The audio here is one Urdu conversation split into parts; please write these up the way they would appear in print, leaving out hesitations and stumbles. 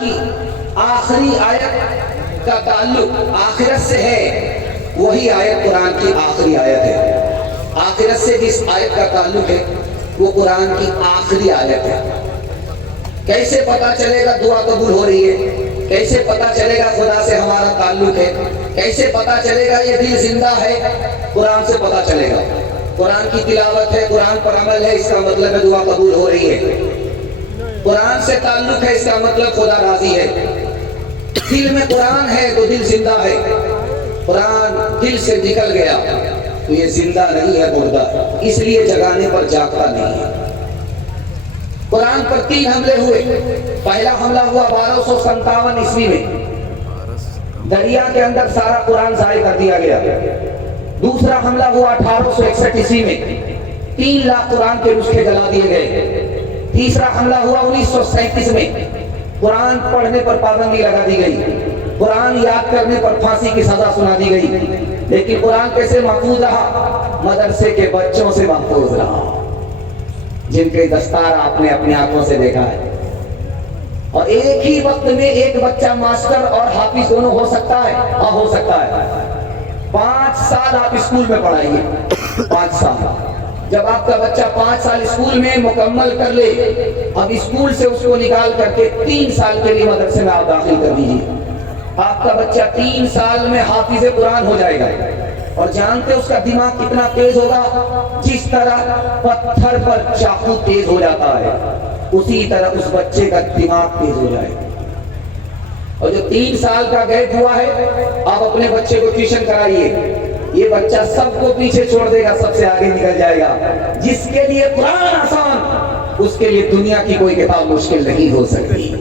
کی آخری آیت کا تعلق آخرت سے ہے، وہی آیت قرآن کی آخری آیت ہے۔ آخرت سے جس آیت کا تعلق ہے وہ قرآن کی آخری آیت ہے۔ کیسے پتا چلے گا دعا قبول ہو رہی ہے؟ کیسے پتا چلے گا خدا سے ہمارا تعلق ہے؟ کیسے پتا چلے گا یہ دل زندہ ہے؟ قرآن سے پتا چلے گا۔ قرآن کی تلاوت ہے، قرآن پر عمل ہے، اس کا مطلب ہے دعا قبول ہو رہی ہے۔ قرآن سے تعلق ہے، اس کا مطلب خدا راضی ہے۔ دل میں قرآن ہے تو دل زندہ ہے۔ قرآن دل سے نکل گیا تو یہ زندہ نہیں ہے، مردہ، اس لیے جگانے پر جاگتا نہیں ہے۔ قرآن پر 3 حملے ہوئے۔ پہلا حملہ ہوا 1257 عیسوی میں، دریا کے اندر سارا قرآن ضائع کر دیا گیا۔ دوسرا حملہ ہوا 1861 عیسوی میں، 3 لاکھ قرآن کے نسخے جلا دیے گئے۔ تیسرا حملہ ہوا 1937 میں، قرآن پڑھنے پر پابندی لگا دی گئی، قرآن یاد کرنے پر پھانسی کی سزا سنا دی گئی۔ لیکن قرآن کیسے محفوظ رہا؟ مدرسے کے بچوں سے محفوظ رہا، جن کے دستار آپ نے اپنی آنکھوں سے دیکھا ہے۔ اور ایک ہی وقت میں ایک بچہ ماسٹر اور حافظ دونوں ہو سکتا ہے؟ ہاں، ہو سکتا ہے۔ 5 سال آپ اسکول میں پڑھائیے، 5 سال۔ جب آپ کا بچہ 5 سال اسکول میں مکمل کر لے، اب اسکول سے اس کو نکال کر کے 3 سال کے لیے مدرسے میں آپ داخل کر دیجیے۔ آپ کا بچہ 3 سال میں حافظ قرآن ہو جائے گا۔ اور جانتے اس کا دماغ کتنا تیز ہوگا؟ جس طرح پتھر پر چاقو تیز ہو جاتا ہے، اسی طرح اس بچے کا دماغ تیز ہو جائے گا۔ اور جو 3 سال کا گیپ ہوا ہے، آپ اپنے بچے کو ٹیوشن کرائیے، یہ بچہ سب کو پیچھے چھوڑ دے گا، سب سے آگے نکل جائے گا۔ جس کے لیے قرآن آسان، اس کے لیے دنیا کی کوئی کتاب مشکل نہیں ہو سکتی۔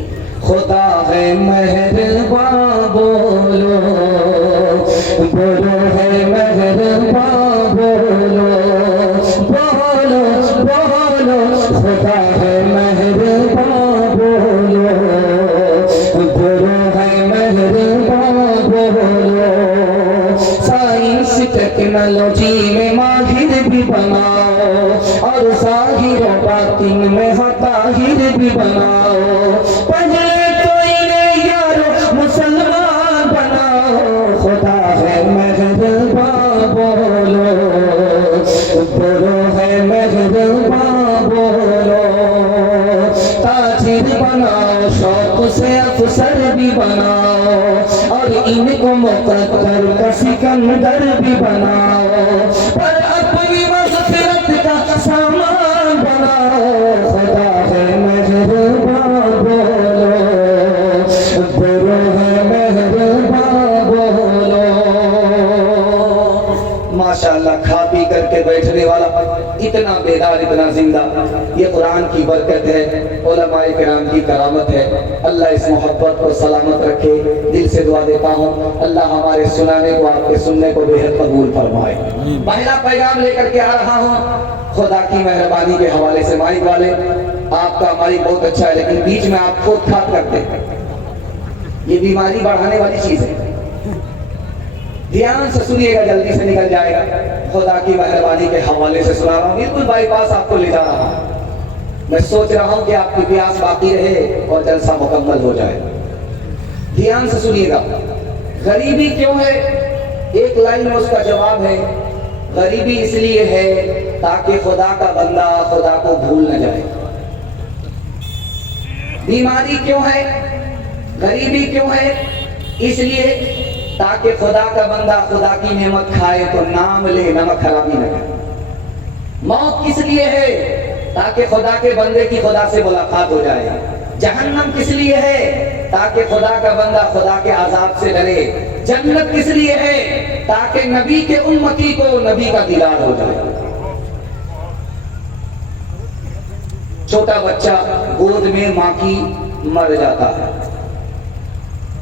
خدا ہے مہرباں، بولو بولو ہے مہرباں، بولو بولو بولو، خدا ہے مہرباں، بولو بولو ہے مہرباں، بولو۔ سائنس ٹیکنالوجی میں ماہر بھی بناؤ، اور ظاہر و باطن میں طاہر بھی بناؤ۔ پہلے تو انہیں یارو مسلمان بناؤ، خدا ہے مہرباں، بولو بولو ہے مہرباں، بولو۔ تاجر بناؤ، شوق سے افسر بھی بناؤ، اور ان کو مقدر کا سکندر بھی بناؤ، پر اپنی مغفرت کا سامان بناؤ، خدا ہے مہرباں، بولو بولو ہے مہرباں، بولو۔ ماشاءاللہ، کھا پی کر کے بیٹھنے والا اتنا بیدار، اتنا زندہ، یہ قرآن کی برکت ہے، علماء کرام کی کرامت ہے۔ اللہ اس محبت کو سلامت رکھے۔ دل سے دعا دیتا ہوں اللہ ہمارے سنانے کو، آپ کے سننے کو بے حد قبول فرمائے۔ پہلا پیغام لے کر کے آ رہا ہوں خدا کی مہربانی کے حوالے سے۔ مائک والے، آپ کا مائک بہت اچھا ہے، لیکن بیچ میں آپ خود کھات کرتے ہیں، یہ بیماری بڑھانے والی چیز ہے۔ دھیان سے سنیے گا، جلدی سے نکل جائے گا۔ خدا کی مہربانی کے حوالے سے سنا رہا ہوں، بالکل بائی پاس آپ کو لے جا رہا ہوں۔ میں سوچ رہا ہوں کہ آپ کی پیاس باقی رہے اور جلسہ مکمل ہو جائے۔ دھیان سے سنیے گا۔ غریبی کیوں ہے؟ ایک لائن میں اس کا جواب ہے، غریبی اس لیے ہے تاکہ خدا کا بندہ خدا کو بھول نہ جائے۔ بیماری کیوں ہے؟ غریبی کیوں ہے؟ اس لیے تاکہ خدا کا بندہ خدا کی نعمت کھائے تو نام لے، نمک خرابی نہ کرے۔ موت کس لیے ہے؟ تاکہ خدا کے بندے کی خدا سے ملاقات ہو جائے۔ جہنم کس لیے ہے؟ تاکہ خدا کا بندہ خدا کے عذاب سے ڈرے۔ جنت کس لیے ہے؟ تاکہ نبی کے امتی کو نبی کا دیدار ہو جائے۔ چھوٹا بچہ گود میں ماں کی مر جاتا ہے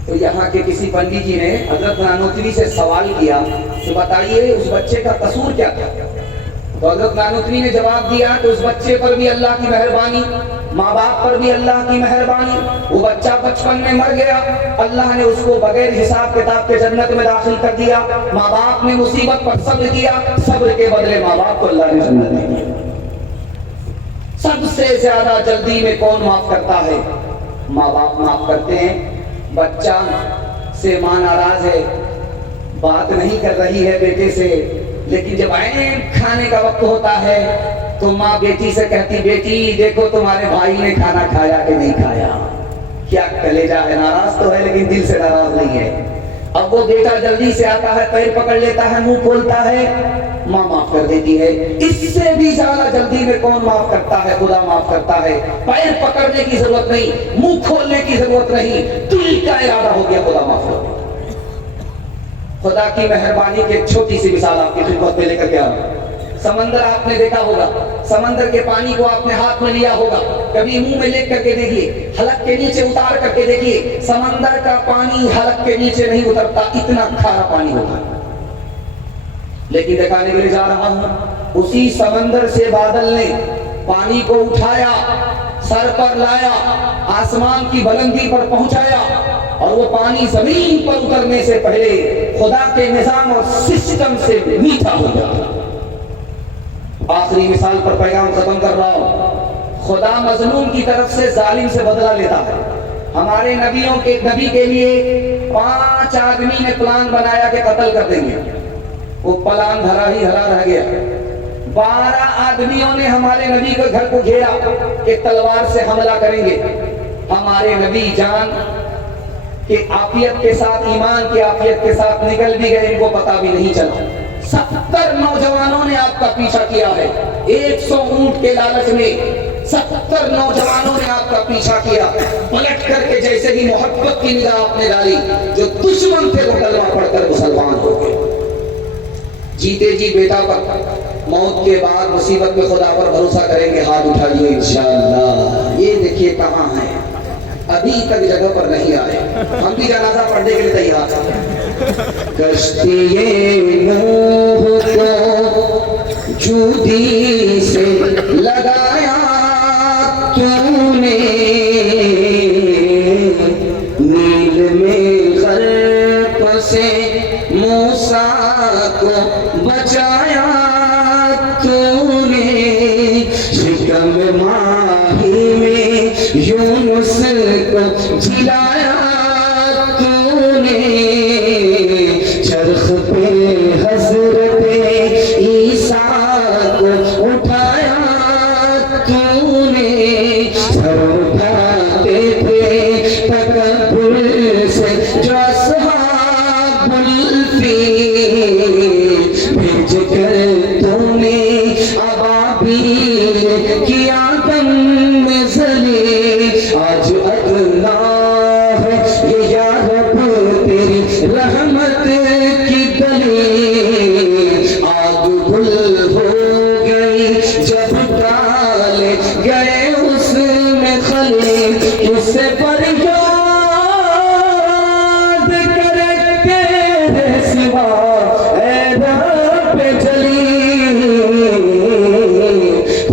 تو یہاں کے کسی پنڈت جی نے حضرت نانوتوی سے سوال کیا کہ بتائیے اس بچے کا قصور کیا تھا؟ تو حضرت نانوتوی نے جواب دیا کہ اس بچے پر بھی اللہ کی مہربانی، ماں باپ پر بھی اللہ کی مہربانی۔ وہ بچہ بچپن میں مر گیا، اللہ نے اس کو بغیر حساب کتاب کے جنت میں داخل کر دیا۔ ماں باپ نے مصیبت پر صبر کیا، صبر کے بدلے ماں باپ کو اللہ نے جنت دے دیا۔ سب سے زیادہ جلدی میں کون معاف کرتا ہے؟ ماں باپ معاف کرتے ہیں، بچہ سے ماں ناراض ہے، بات نہیں کر رہی ہے بیٹے سے، لیکن جب عین کھانے کا وقت ہوتا ہے تو ماں بیٹی سے کہتی بیٹی دیکھو تمہارے بھائی نے کھانا کھایا کہ نہیں کھایا، کیا کلیجہ ہے، ناراض تو ہے لیکن دل سے ناراض نہیں ہے۔ اب وہ بیٹا جلدی سے آتا ہے، پیر پکڑ لیتا ہے، منہ کھولتا ہے، ماں معاف کر دیتی ہے۔ اس سے بھی زیادہ جلدی میں کون معاف کرتا ہے؟ خدا معاف کرتا ہے۔ پیر پکڑنے کی ضرورت نہیں، منہ کھولنے کی ضرورت نہیں، دل کا ارادہ ہو گیا خدا معاف کر دیتا۔ خدا کی مہربانی کی ایک چھوٹی سی مثال آپ کی خدمت میں لے کر کے آ رہا ہوں۔ سمندر آپ نے دیکھا ہوگا، سمندر کے پانی کو آپ نے ہاتھ میں لیا ہوگا، کبھی منہ میں لے کر کے دیکھیے، حلق کے نیچے اتار کر کے دیکھیے، سمندر کا پانی حلق کے نیچے نہیں اترتا، اتنا کھارا پانی ہوتا ہے۔ لیکن دکھانے کے لیے جا رہا ہوں، اسی سمندر سے بادل نے پانی کو اٹھایا، سر پر لایا، آسمان کی بلندی پر پہنچایا، اور وہ پانی زمین پر اترنے سے پہلے خدا کے نظام اور سسٹم سے میٹھا ہو گیا۔ آخری مثال پر پیغام ختم کر رہا ہوں۔ خدا مظلوم کی طرف سے ظالم سے بدلہ لیتا ہے۔ ہمارے نبی کے لیے 5 آدمی نے پلان بنایا کہ قتل کر دیں گے، وہ پلان دھرا ہی دھرا رہ گیا۔ 12 آدمیوں نے ہمارے نبی کے گھر کو گھیرا کہ تلوار سے حملہ کریں گے۔ ہمارے نبی جان کہ عافیت کے ساتھ، ایمان کی عافیت کے ساتھ نکل بھی گئے، ان کو پتہ بھی نہیں چلا۔ 70 نوجوانوں نے آپ کا پیچھا کیا ہے، 100 اونٹ کے لالچ میں 70 نوجوانوں نے آپ کا پیچھا کیا۔ پلٹ کر کے جیسے ہی محبت کی نگاہ آپ نے ڈالی، جو دشمن تھے وہ کلمہ پڑھ کر مسلمان ہو گئے۔ جیتے جی بیٹا پر، موت کے بعد مصیبت میں خدا پر بھروسہ کریں گے، ہاتھ اٹھائیے انشاءاللہ۔ یہ دیکھیے کہاں ہیں، ابھی تک جگہ پر نہیں آئے، ہم بھی جنازہ پڑھنے کے لیے تیار ہیں۔ کشتی نوح کو جودی سے لگایا تو نے، نیل میں غرق سے موسیٰ کو بچایا تو نے، شکم ماہی میں یونس کو جلایا تو نے، چرخ پہ حضرت عیسیٰ کو اٹھایا تو نے، سر اٹھاتے تھے تکبر سے جو اصحاب الفیل، بھیج کر تو نے ابابیل کیا دم میں ذلیل، آج ادنا ہے یہ یا رب تیری رحمت کی دلیل، آگ گل ہو گئی جب ڈالے گئے اس میں خلیل، کس سے فریاد کرے تیرے سوا اے رب جلیل،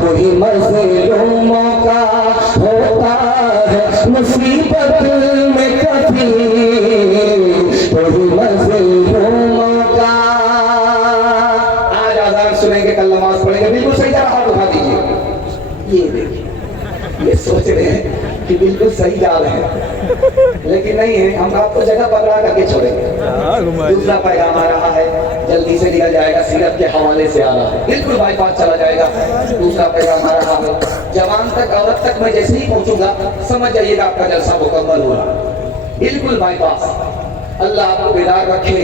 کوئی مظلوموں کا ہوتا ہے مصیبت میں کفیل، کوئی مظلوموں کا۔ آج آزان سنیں گے، کل نماز پڑھیں گے، بالکل صحیح جا رہا، ہاتھ اٹھا دیجیے۔ یہ دیکھیں، یہ سوچ رہے ہیں کہ بالکل صحیح جا رہے ہیں، لیکن نہیں ہے، ہم آپ کو جگہ پکڑا کر کے چھوڑیں گے۔ دوسرا پیغام آ رہا ہے، جلدی سے نکل جائے گا، سیرت کے حوالے سے آ رہا ہے، بالکل بائی پاس چلا جائے گا۔ دوسرا پیغام آ رہا ہے، جوان تک عورت تک میں جیسے ہی پہنچوں گا سمجھ جائیے گا آپ کا جلسہ مکمل ہو رہا ہے، بالکل بائی پاس۔ اللہ آپ کو بیدار رکھے،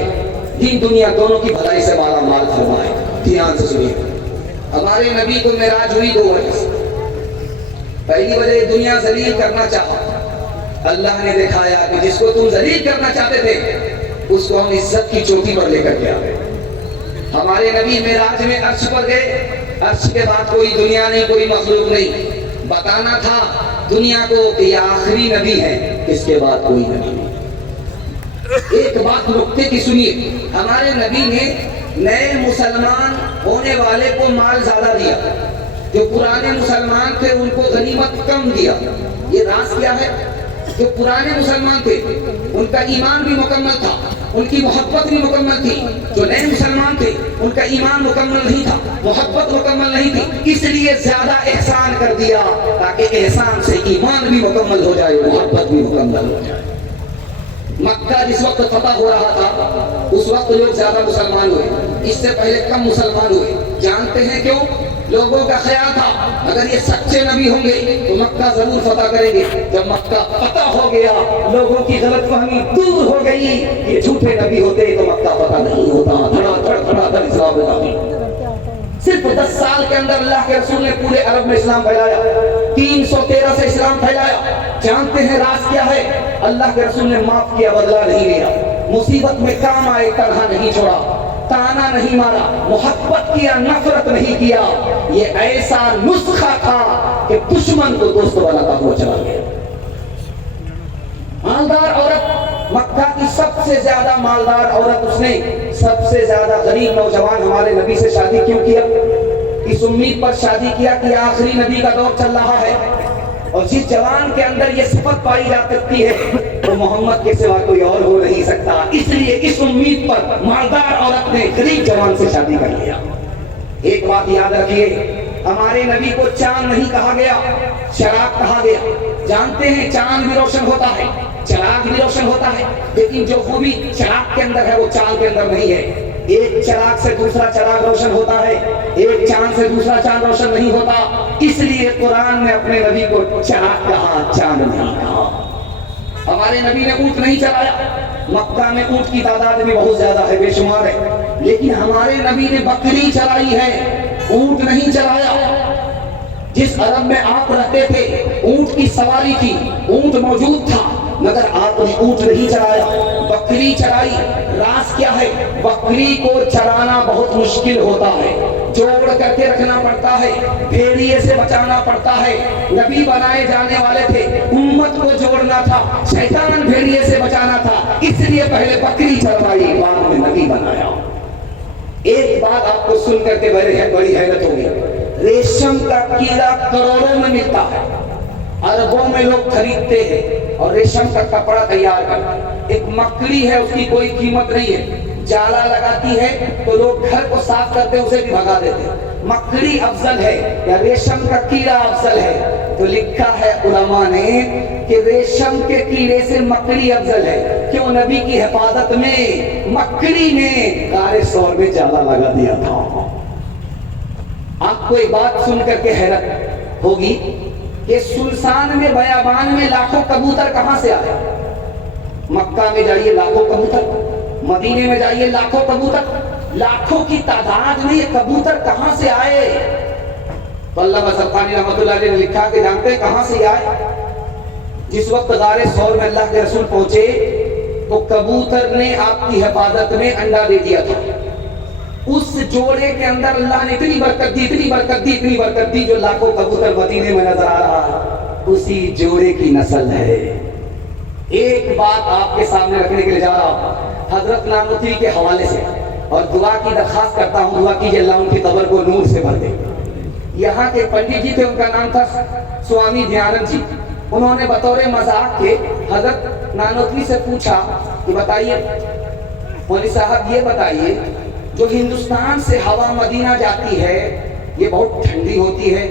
دین دنیا دونوں کی بھلائی سے مالا مال فرمائے۔ دھیان سے سنیے، ہمارے نبی کو معراج ہوئی 2 وجہ سے۔ پہلی وجہ دنیا ذلیل کرنا چاہا، اللہ نے دکھایا کہ جس کو تم ذلیل کرنا چاہتے تھے اس کو ہم عزت کی چوٹی پر لے کر کے آ گئے۔ ہمارے نبی معراج میں عرش پر گئے، عرش کے بعد کوئی دنیا نہیں، کوئی مخلوق نہیں، بتانا تھا دنیا کو کہ یہ آخری نبی ہے، اس کے بعد کوئی نبی نہیں۔ ایک بات نکتے کی سنیے، ہمارے نبی نے نئے مسلمان ہونے والے کو مال زیادہ دیا، جو پرانے مسلمان تھے ان کو غنیمت کم دیا۔ یہ راز کیا ہے؟ جو پرانے مسلمان تھے ان کا ایمان بھی مکمل تھا، ان کی محبت بھی مکمل تھی. جو نئے مسلمان تھے ان کا ایمان مکمل نہیں تھا, محبت مکمل نہیں تھی, اس لیے زیادہ احسان کر دیا تاکہ احسان سے ایمان بھی مکمل ہو جائے, محبت بھی مکمل ہو جائے. مکہ جس وقت فتح ہو رہا تھا اس وقت لوگ زیادہ مسلمان ہوئے, اس سے پہلے کم مسلمان ہوئے. جانتے ہیں کیوں؟ لوگوں کا خیال تھا اگر یہ سچے نبی ہوں گے تو مکہ ضرور فتح کریں گے. جب مکہ فتح ہو گیا لوگوں کی غلط فہمی دور ہو گئی, یہ جھوٹے نبی ہوتے تو مکہ فتح نہیں ہوتا. دھڑا دھڑ اسلام میں صرف 10 سال کے اندر اللہ کے رسول نے پورے عرب میں اسلام پھیلایا, 313 سے اسلام پھیلایا. جانتے ہیں راز کیا ہے؟ اللہ کے رسول نے معاف کیا, بدلہ نہیں لیا, مصیبت میں کام آئے تنہا نہیں چھوڑا, تانا نہیں مارا, محبت کیا, نفرت نہیں کیا. یہ ایسا نسخہ تھا کہ دشمن کو دوست بناتا ہوا چلا گیا. مالدار عورت, مکہ کی سب سے زیادہ مالدار عورت, اس نے سب سے زیادہ غریب نوجوان ہمارے نبی سے شادی کیوں کیا؟ اس امید پر شادی کیا کہ آخری نبی کا دور چل رہا ہے اور جس جوان کے اندر یہ صفت پائی جا سکتی ہے وہ محمد کے سوا کوئی اور ہو نہیں سکتا. اس لیے اس امید پر مالدار عورت نے غریب جوان سے شادی کر لیا. ایک بات یاد رکھیے, ہمارے نبی کو چاند نہیں کہا گیا, چراغ کہا گیا. جانتے ہیں چاند بھی روشن ہوتا ہے, چراغ بھی روشن ہوتا ہے, لیکن جو خوبی چراغ کے اندر ہے وہ چاند کے اندر نہیں ہے. ایک چراغ سے دوسرا چراغ روشن ہوتا ہے, ایک چاند سے دوسرا چاند روشن نہیں ہوتا. اس لیے قرآن نے اپنے نبی کو چراغ کہا, چاند نہیں کہا. ہمارے نبی نے اونٹ نہیں چلایا. مکہ میں اونٹ کی تعداد بھی بہت زیادہ ہے, بے شمار ہے, لیکن ہمارے نبی نے بکری چلائی ہے, اونٹ نہیں چلایا. جس عرب میں آپ رہتے تھے اونٹ کی سواری تھی, اونٹ موجود تھا, مگر آپ نے اونٹ نہیں چلایا, بکری چلائی. راز کیا ہے؟ بکری کو چلانا بہت مشکل ہوتا ہے, جوڑ کر کے رکھنا پڑتا ہے, بھیڑیے سے بچانا پڑتا ہے. نبی بنائے جانے والے تھے, امت کو جوڑنا تھا, شیطان بھیڑیے سے بچانا تھا, اس لیے پہلے بکری چلوائی, بعد میں نبی بنایا. ایک بات آپ کو سن کر کے بڑی حیرت ہوگی, ریشم کا کیڑا کروڑوں میں ملتا ہے, اربوں میں لوگ خریدتے ہیں اور ریشم کا کپڑا تیار کرتے ہیں. ایک مکڑی ہے, اس کی کوئی قیمت نہیں ہے, جالا لگاتی ہے تو لوگ گھر کو صاف کرتے اسے بھی بھگا دیتے. مکڑی افضل ہے یا ریشم کا کیڑا افضل ہے؟ تو لکھا ہے علماء نے کہ ریشم کے کیڑے سے مکڑی افضل ہے. کیوں؟ نبی کی حفاظت میں مکڑی نے غار ثور میں جالا لگا دیا تھا. آپ کو ایک بات سن کر کے حیرت ہوگی کہ سلسان میں, بیابان میں لاکھوں کبوتر کہاں سے آئے؟ مکہ میں جائیے لاکھوں کبوتر, مدینے میں جائیے لاکھوں کبوتر, لاکھوں کی تعداد میں یہ کبوتر کہاں سے آئے؟ تو علامہ زرقانی رحمۃ اللہ علیہ نے لکھا کہ جانتے ہیں کہاں سے آئے؟ جس وقت غار ثور میں اللہ کے رسول پہنچے تو کبوتر نے آپ کی حفاظت میں انڈا دے دیا تھا. اس جوڑے کے اندر اللہ نے اتنی برکت دی, اتنی برکت دی, اتنی برکت دی, جو لاکھوں کبوتر مدینے میں نظر آ رہا ہے اسی جوڑے کی نسل ہے. ایک بات آپ کے سامنے رکھنے کے لیے جا رہا ہوں حضرت نانوتوی کے حوالے سے, اور دعا کی درخواست کرتا ہوں, دعا کیجیے اللہ ان کی قبر کو نور سے بھر دے. یہاں کے پنڈت جی تھے, ان کا نام تھا سوامی دیانند جی. انہوں نے بطور مذاق کے حضرت نانوتوی سے پوچھا کہ بتائیے مولوی صاحب, یہ بتائیے جو ہندوستان سے ہوا مدینہ جاتی ہے یہ بہت ٹھنڈی ہوتی ہے,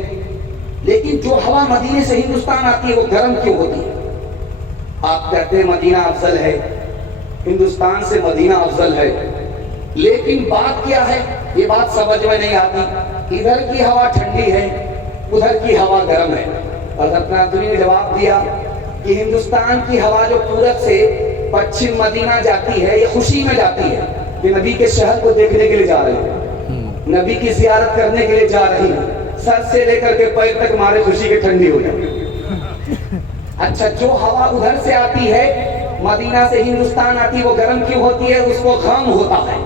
لیکن جو ہوا مدینے سے ہندوستان آتی ہے وہ گرم کیوں ہوتی ہے؟ آپ کہتے ہیں مدینہ افضل ہے, ہندوستان سے مدینہ افضل ہے, لیکن بات کیا ہے یہ بات سمجھ میں نہیں آتی. ادھر کی ہوا ٹھنڈی ہے, ادھر کی ہوا گرم ہے. حضرت نانوتوی نے جواب دیا کہ ہندوستان کی ہوا جو پورب سے پچھم مدینہ جاتی ہے یہ خوشی میں جاتی ہے کہ نبی کے شہر کو دیکھنے کے لیے جا رہے ہیں, نبی کی زیارت کرنے کے لیے جا رہی ہیں, سر سے لے کر کے پیر تک مارے خوشی کے ٹھنڈی ہو جائے. اچھا, جو ہوا ادھر سے آتی ہے مدینہ سے ہندوستان آتی وہ گرم کیوں ہوتی ہے؟ اس کو غم ہوتا ہے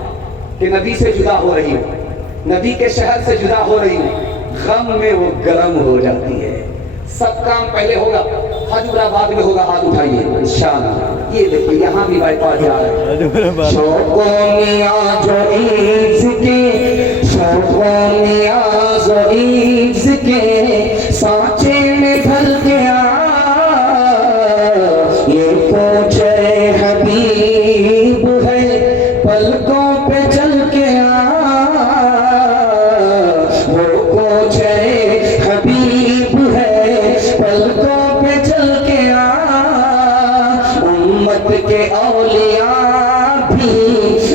کہ نبی سے جدا ہو رہی ہوں, نبی کے شہر سے جدا ہو رہی ہوں, غم میں وہ گرم ہو جاتی ہے. سب کام پہلے ہوگا, حجورآباد میں ہوگا, ہاتھ اٹھائیے انشاءاللہ. یہ دیکھیے یہاں بھی بائی پاس جا رہے ہیں. شوقونیا جو عیز کے, شوقونیا جو عیز کے سانچے میں ڈھل گیا, یہ پوچھے حبیب ہے امت کے اولیاء بھی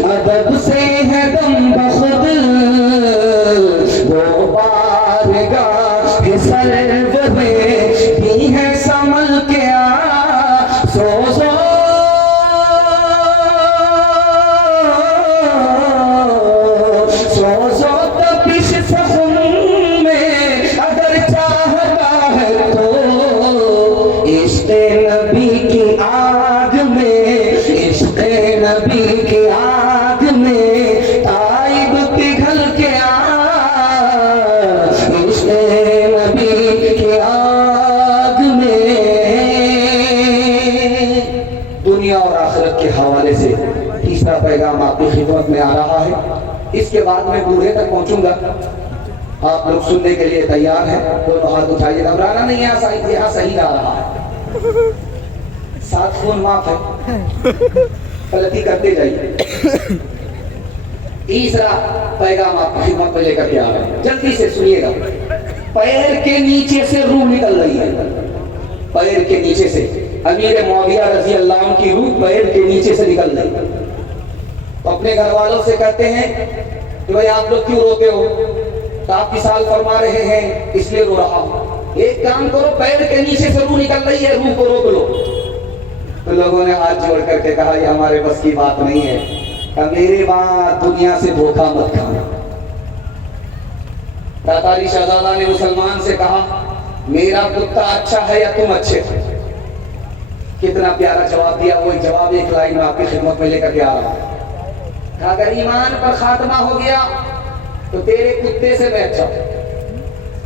ادب سے ہے دم بخود، وہ بارگاہ سرور میں بھی ہے سنبھل کے آ، سوزو سوزو تپش سخن میں اگر چاہتا ہے تو، عشق نبی کی آگ میں، عشق نبی کی آگ میں تائب پگھل کے آ، عشق نبی کی آگ میں۔ دنیا اور آخرت کے حوالے سے تیسرا پیغام آپ کی خدمت میں آ رہا ہے۔ اس کے بعد میں بوڑھے تک پہنچوں گا، آپ لوگ سننے کے لیے تیار ہیں؟ دونوں ہاتھ اٹھائیے، گھبرانا نہیں ہے، یہاں صحیح آ رہا ہے، ساتھ فون معاف ہے، غلطی کرتے جائیے۔ تیسرا پیغام آپ کی خدمت میں لے کر کے آ رہے ہیں، جلدی سے سنیے گا۔ پیر کے نیچے سے روح نکل رہی ہے، پیر کے نیچے سے امیر معاویہ رضی اللہ عنہ کی روح پیر کے نیچے سے نکل رہی ہے۔ تو اپنے گھر والوں سے کہتے ہیں کہ بھائی آپ لوگ کیوں روتے ہو؟ تو آپ وصال فرما رہے ہیں اس لیے رو رہا ہوں۔ ایک کام کرو، پیر کے نیچے سے روح نکل رہی ہے، روح کو روک لو۔ تو لوگوں نے ہاتھ جوڑ کر کے کہا یہ ہمارے بس کی بات نہیں ہے، کہ میری بات دنیا سے دھوکہ مت کھانا۔ تاتاری شہزادہ نے مسلمان سے کہا میرا کتا اچھا ہے یا تم اچھے ہو؟ کتنا پیارا جواب دیا، وہ جواب ایک لائن میں آپ کی خدمت میں لے کر کے آ رہا ہوں۔ اگر ایمان پر خاتمہ ہو گیا تو تیرے کتے سے میں اچھا ہوں،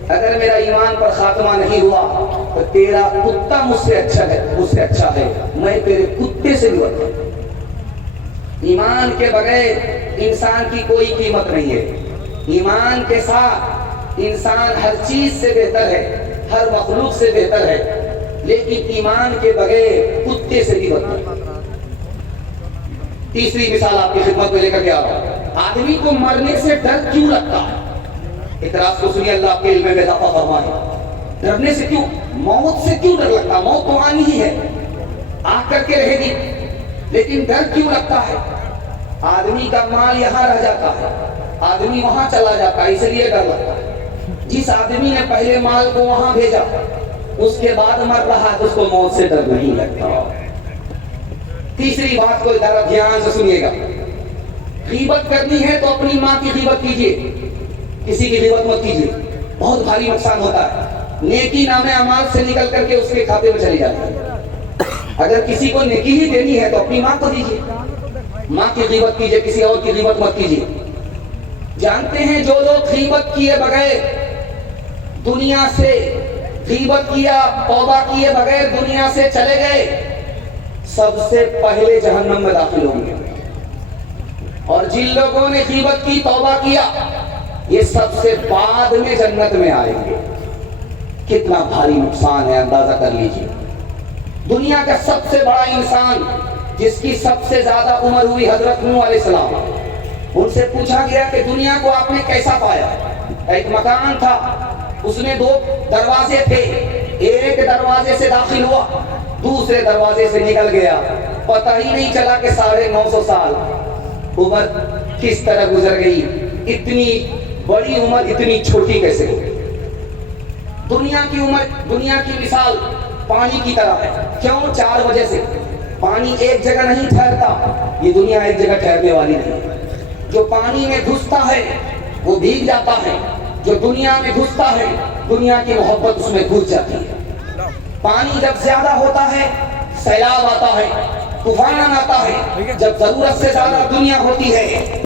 اگر میرا ایمان پر خاتمہ نہیں ہوا تو تیرا کتا مجھ سے اچھا ہے، میں تیرے کتے سے بھی بدتر ہوں۔ ایمان کے بغیر انسان کی کوئی قیمت نہیں ہے، ایمان کے ساتھ انسان ہر چیز سے بہتر ہے، ہر مخلوق سے بہتر ہے، لیکن ایمان کے بغیر کتے سے بھی بدتر۔ تیسری مثال آپ کی خدمت میں لے کر کے آ رہا ہوں۔ آدمی کو مرنے سے ڈر کیوں لگتا ہے؟ اعتراض کو سنیے، اللہ آپ کے علم میں اضافہ فرمائے۔ ڈرنے سے کیوں، موت سے کیوں ڈر لگتا؟ موت تو آنی ہی ہے، آ کر کے رہے گی، لیکن ڈر کیوں لگتا ہے؟ آدمی کا مال یہاں رہ جاتا ہے، آدمی وہاں چلا جاتا ہے، اس لیے ڈر لگتا ہے۔ جس آدمی نے پہلے مال کو وہاں بھیجا، اس کے بعد مر رہا ہے، اس کو موت سے ڈر نہیں لگتا۔ تیسری بات کو ذرا دھیان سے سنیے گا، غیبت کرنی ہے تو اپنی ماں کی غیبت کیجیے، کسی کی غیبت مت کیجیے، بہت بھاری نقصان ہوتا ہے، نیکی نام اعمال سے نکل کر کے اس کے کھاتے میں چلی جاتی ہے۔ اگر کسی کو نیکی ہی دینی ہے تو اپنی ماں کو دیجیے، ماں کی غیبت کیجیے، کسی اور کی غیبت مت کیجیے۔ جانتے ہیں جو لوگ غیبت کیے بغیر دنیا سے، غیبت کیا توبہ کیے بغیر دنیا سے چلے گئے، سب سے پہلے جہنم میں داخل ہوں گے، اور جن لوگوں نے غیبت کی توبہ کیا یہ سب سے بعد میں جنت میں آئیں گے۔ کتنا بھاری نقصان ہے، اندازہ کر لیجیے۔ دنیا کا سب سے بڑا انسان جس کی سب سے زیادہ عمر ہوئی حضرت نوح علیہ السلام، ان سے پوچھا گیا کہ دنیا کو آپ نے کیسا پایا؟ ایک مکان تھا، اس میں 2 دروازے تھے، ایک دروازے سے داخل ہوا، دوسرے دروازے سے نکل گیا، پتہ ہی نہیں چلا کہ 950 سال عمر کس طرح گزر گئی، اتنی بڑی عمر اتنی چھوٹی کیسے ہو گئی؟ دنیا کی عمر، دنیا کی مثال پانی کی طرح ہے، کیوں؟ 4 وجہ سے۔ پانی ایک جگہ نہیں ٹھہرتا، یہ دنیا ایک جگہ ٹھہرنے والی نہیں۔ جو پانی میں گھستا ہے وہ بھیگ جاتا ہے، جو دنیا میں گھستا ہے دنیا کی محبت اس میں گھس جاتی ہے۔ پانی جب زیادہ ہوتا ہے سیلاب آتا ہے، طوفان آتا ہے، جب ضرورت سے زیادہ دنیا ہوتی ہے